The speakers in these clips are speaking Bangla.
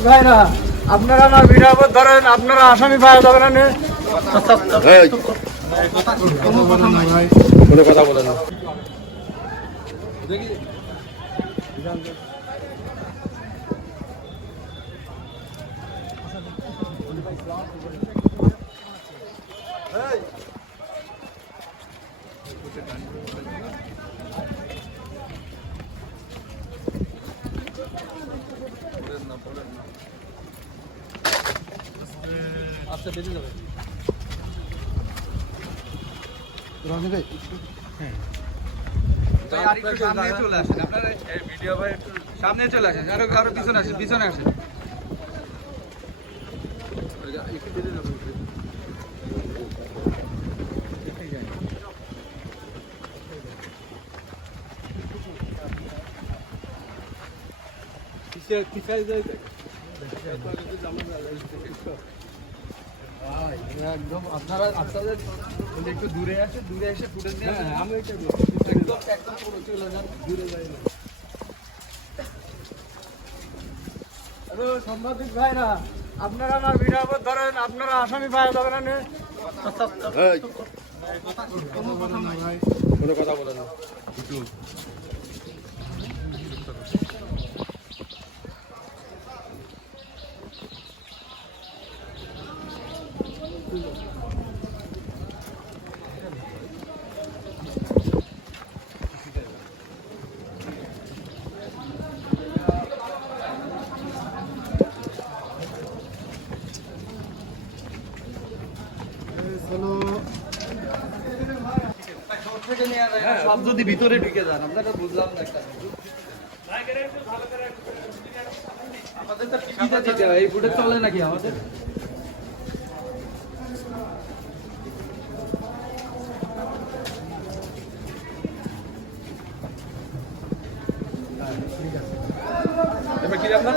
ভাইরা আপনারা আমার বিরাপদ ধরেন আপনারা আসামি ভাই যাবেন সামনে চলে আসেন। আপনারা ভিডিও ভাই একটু সামনে চলে আসেন। আরও আরও পিছনে আসেন পিছনে আসেন। একদম আপনারা আপনাদের একটু দূরে আসে দূরে এসে ফুটেজ নিয়ে আমি একদম একদম পুরো চলে যান দূরে যাই না। সাংবাদিক ভাইরা আপনারা আমার বিরাপদ ধরেন আপনারা আসামি ভাই যাবেন না কোনো কথা বলেন না। সব যদি ভিতরে ঢুকে যান আপনারা বুঝলাম না একটা আমাদের তো টিভিতে দিতে হয় এই ফুটে চলে নাকি আমাদের? এবার কি আপনার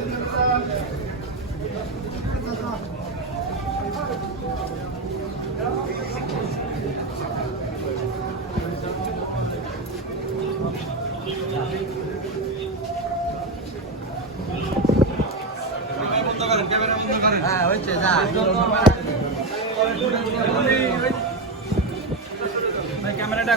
হ্যাঁ হয়েছে যা। ক্যামেরাটা